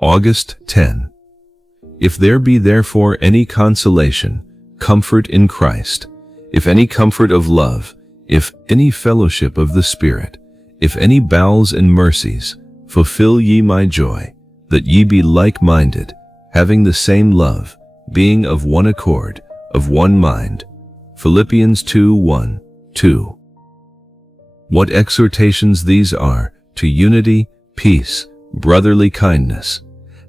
August 10. If there be therefore any consolation, comfort in Christ, if any comfort of love, if any fellowship of the Spirit, if any bowels and mercies, fulfil ye my joy, that ye be like-minded, having the same love, being of one accord, of one mind. Philippians 2:1, 2. What exhortations these are, to unity, peace, brotherly kindness.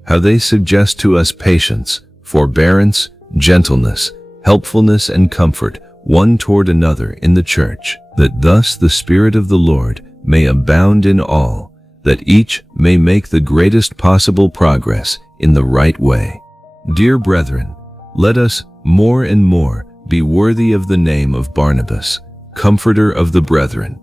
How they suggest to us patience, forbearance, gentleness, helpfulness, and comfort one toward another in the church, that thus the Spirit of the Lord may abound in all, that each may make the greatest possible progress in the right way. Dear brethren, let us more and more be worthy of the name of Barnabas, comforter of the brethren.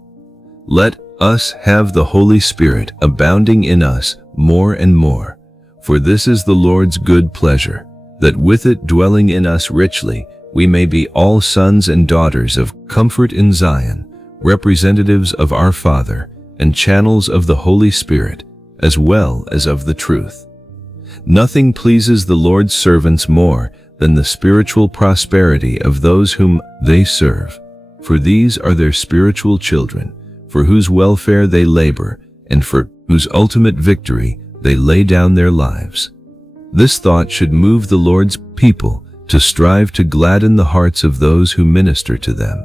Let us have the Holy Spirit abounding in us more and more, for this is the Lord's good pleasure, that with it dwelling in us richly, we may be all sons and daughters of comfort in Zion, representatives of our Father, and channels of the Holy Spirit, as well as of the truth. Nothing pleases the Lord's servants more than the spiritual prosperity of those whom they serve, for these are their spiritual children, for whose welfare they labor, and for whose ultimate victory they lay down their lives. This thought should move the Lord's people to strive to gladden the hearts of those who minister to them.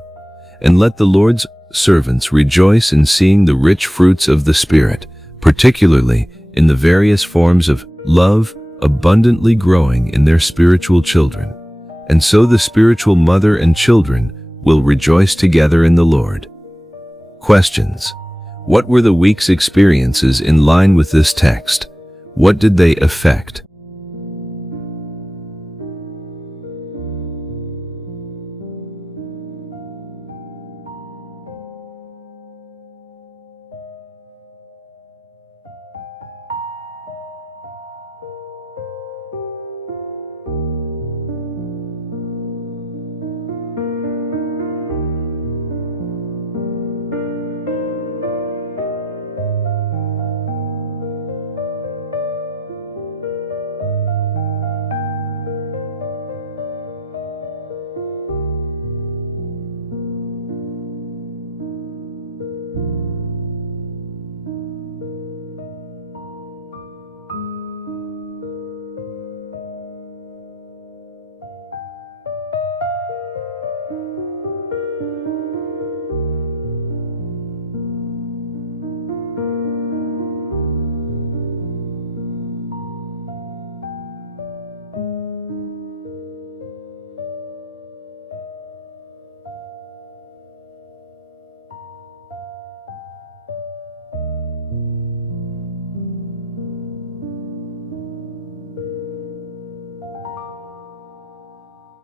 And let the Lord's servants rejoice in seeing the rich fruits of the Spirit, particularly in the various forms of love, abundantly growing in their spiritual children. And so the spiritual mother and children will rejoice together in the Lord. Questions. What were the week's experiences in line with this text? What did they affect?